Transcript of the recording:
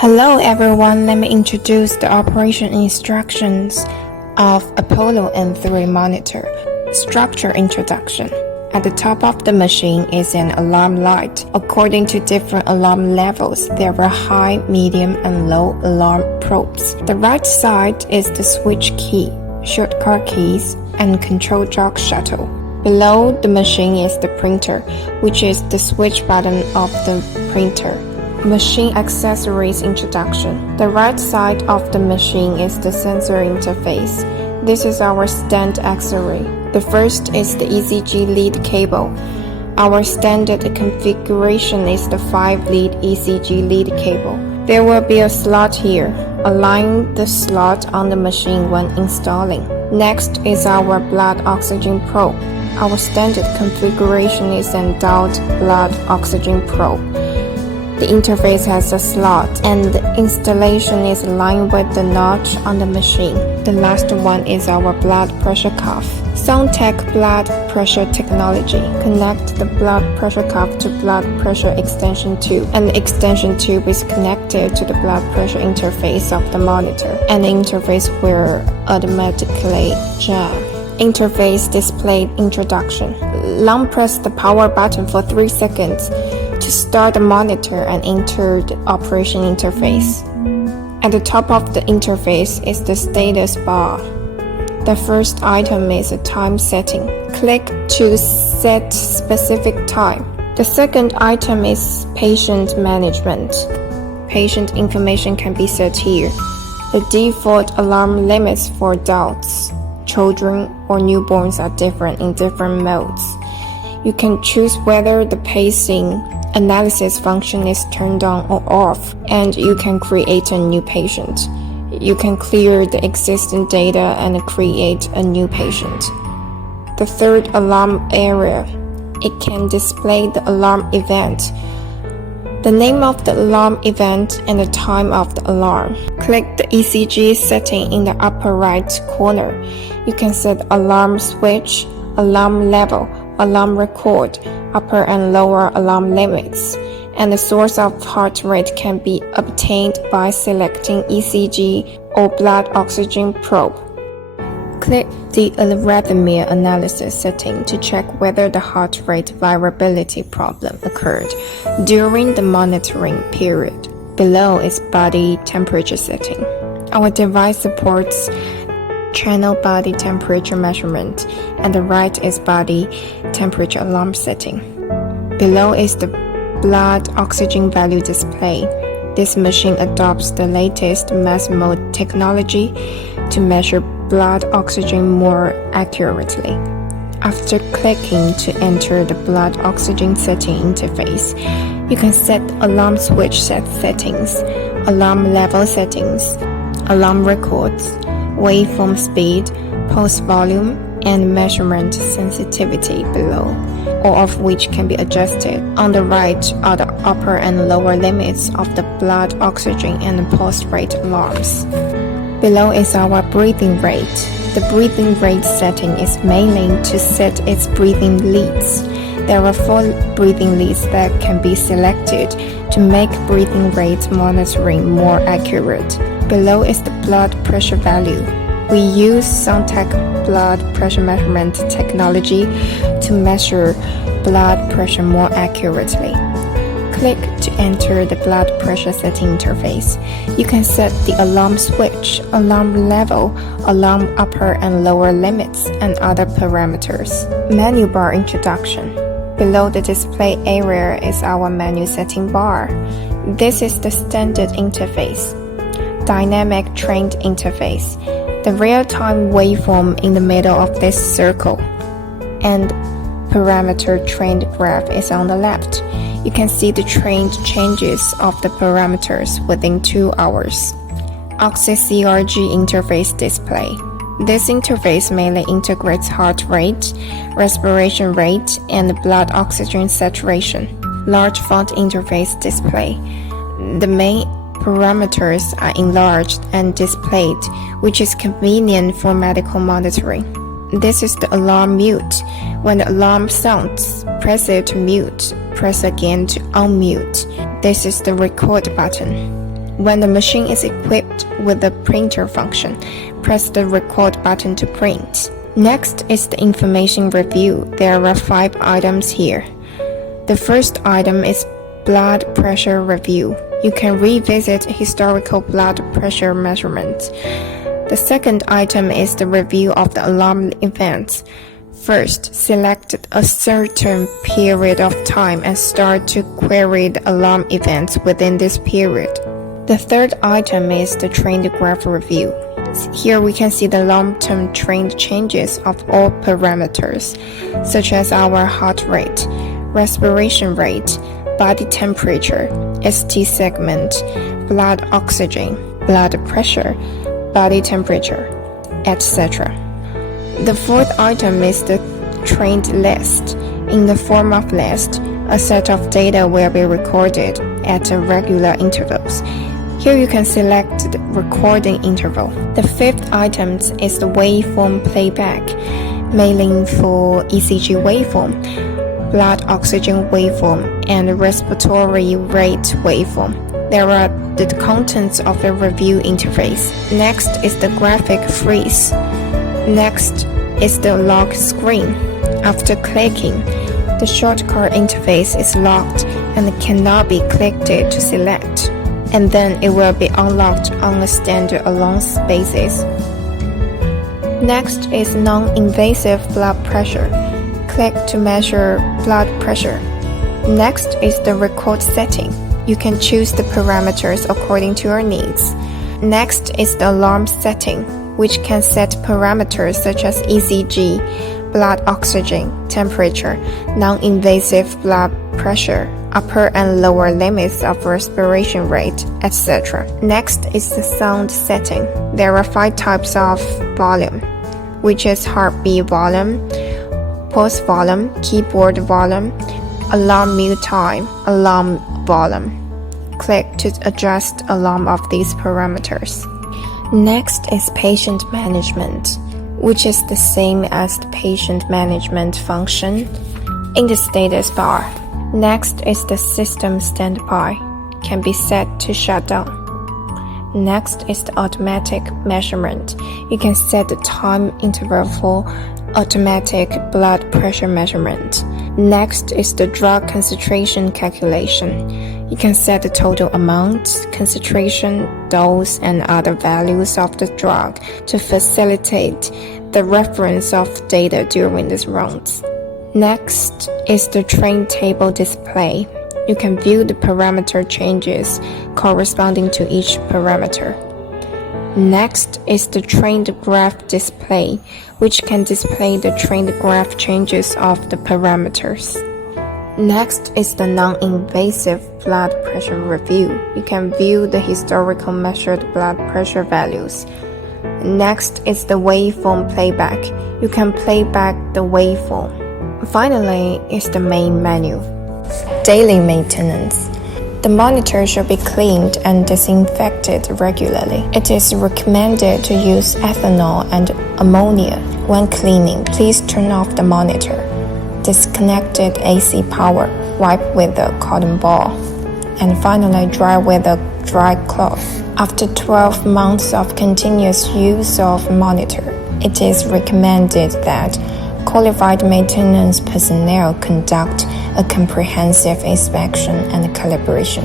Hello everyone, let me introduce the operation instructions of Apollo M3 monitor. Structure introduction. At the top of the machine is an alarm light. According to different alarm levels, there are high, medium, and low alarm probes. The right side is the switch key, shortcut keys, and control jog shuttle. Below the machine is the printer, which is the switch button of the printer. Machine accessories introduction. The right side of the machine is the sensor interface. This is our stand accessory. The first is the ECG lead cable. Our standard configuration is the 5-lead ECG lead cable. There will be a slot here. Align the slot on the machine when installing. Next is our blood oxygen probe. Our standard configuration is an adult blood oxygen probe. The interface has a slot, and the installation is aligned with the notch on the machine. The last one is our blood pressure cuff. Zondan blood pressure technology. Connect the blood pressure cuff to blood pressure extension tube, and the extension tube is connected to the blood pressure interface of the monitor, and the interface will automatically jam. Interface display introduction. Long press the power button for 3 seconds to start the monitor and enter the operation interface. At the top of the interface is the status bar. The first item is a time setting. Click to set specific time. The second item is patient management. Patient information can be set here. The default alarm limits for adults, children, or newborns are different in different modes. You can choose whether the pacing analysis function is turned on or off, and you can create a new patient. You can clear the existing data and create a new patient. The third alarm area, it can display the alarm event, the name of the alarm event, and the time of the alarm. Click the ECG setting in the upper right corner. You can set alarm switch, alarm level, alarm record, upper and lower alarm limits, and the source of heart rate can be obtained by selecting ECG or blood oxygen probe. Click the arrhythmia analysis setting to check whether the heart rate variability problem occurred during the monitoring period. Below is body temperature setting. Our device supports channel body temperature measurement, and the right is body temperature alarm setting. Below is the blood oxygen value display. This machine adopts the latest mass mode technology to measure blood oxygen more accurately. After clicking to enter the blood oxygen setting interface, you can set alarm switch settings, alarm level settings, alarm records, waveform speed, pulse volume, and measurement sensitivity below, all of which can be adjusted. On the right are the upper and lower limits of the blood oxygen and pulse rate alarms. Below is our breathing rate. The breathing rate setting is mainly to set its breathing leads. There are 4 breathing leads that can be selected to make breathing rate monitoring more accurate. Below is the blood pressure value. We use Zondan blood pressure measurement technology to measure blood pressure more accurately. Click to enter the blood pressure setting interface. You can set the alarm switch, alarm level, alarm upper and lower limits, and other parameters. Menu bar introduction. Below the display area is our menu setting bar. This is the standard interface. Dynamic trained interface. The real-time waveform in the middle of this circle, and parameter trained graph is on the left. You can see the trained changes of the parameters within 2 hours. OxyCRG interface display. This interface mainly integrates heart rate, respiration rate, and blood oxygen saturation. Large font interface display. The main parameters are enlarged and displayed, which is convenient for medical monitoring. This is the alarm mute. When the alarm sounds, press it to mute, press again to unmute. This is the record button. When the machine is equipped with the printer function, press the record button to print. Next is the information review. There are 5 items here. The first item is blood pressure review. You can revisit historical blood pressure measurements. The second item is the review of the alarm events. First, select a certain period of time and start to query the alarm events within this period. The third item is the trend graph review. Here we can see the long-term trend changes of all parameters, such as our heart rate, respiration rate, body temperature, ST segment, blood oxygen, blood pressure, body temperature, etc. The fourth item is the trend list. In the form of list, a set of data will be recorded at regular intervals. Here you can select the recording interval. The fifth item is the waveform playback, mailing for ECG waveform, blood oxygen waveform, and respiratory rate waveform. There are the contents of the review interface. Next is the graphic freeze. Next is the lock screen. After clicking, the shortcut interface is locked and cannot be clicked to select, and then it will be unlocked on a standalone basis. Next is non-invasive blood pressure. Click to measure blood pressure. Next is the record setting. You can choose the parameters according to your needs. Next is the alarm setting, which can set parameters such as ECG, blood oxygen, temperature, non-invasive blood pressure, upper and lower limits of respiration rate, etc. Next is the sound setting. There are 5 types of volume, which is heartbeat volume, pulse volume, keyboard volume, alarm mute time, alarm volume. Click to adjust alarm of these parameters. Next is patient management, which is the same as the patient management function in the status bar. Next is the system standby, can be set to shut down. Next is the automatic measurement. You can set the time interval for automatic blood pressure measurement. Next is the drug concentration calculation. You can set the total amount, concentration, dose, and other values of the drug to facilitate the reference of data during these rounds. Next is the trend table display. You can view the parameter changes corresponding to each parameter. Next is the trend graph display, which can display the trend graph changes of the parameters. Next is the non-invasive blood pressure review. You can view the historical measured blood pressure values. Next is the waveform playback. You can play back the waveform. Finally is the main menu. Daily maintenance. The monitor should be cleaned and disinfected regularly. It is recommended to use ethanol and ammonia when cleaning. Please turn off the monitor. Disconnected AC power. Wipe with a cotton ball. And finally, dry with a dry cloth. After 12 months of continuous use of monitor, it is recommended that qualified maintenance personnel conduct a comprehensive inspection and calibration.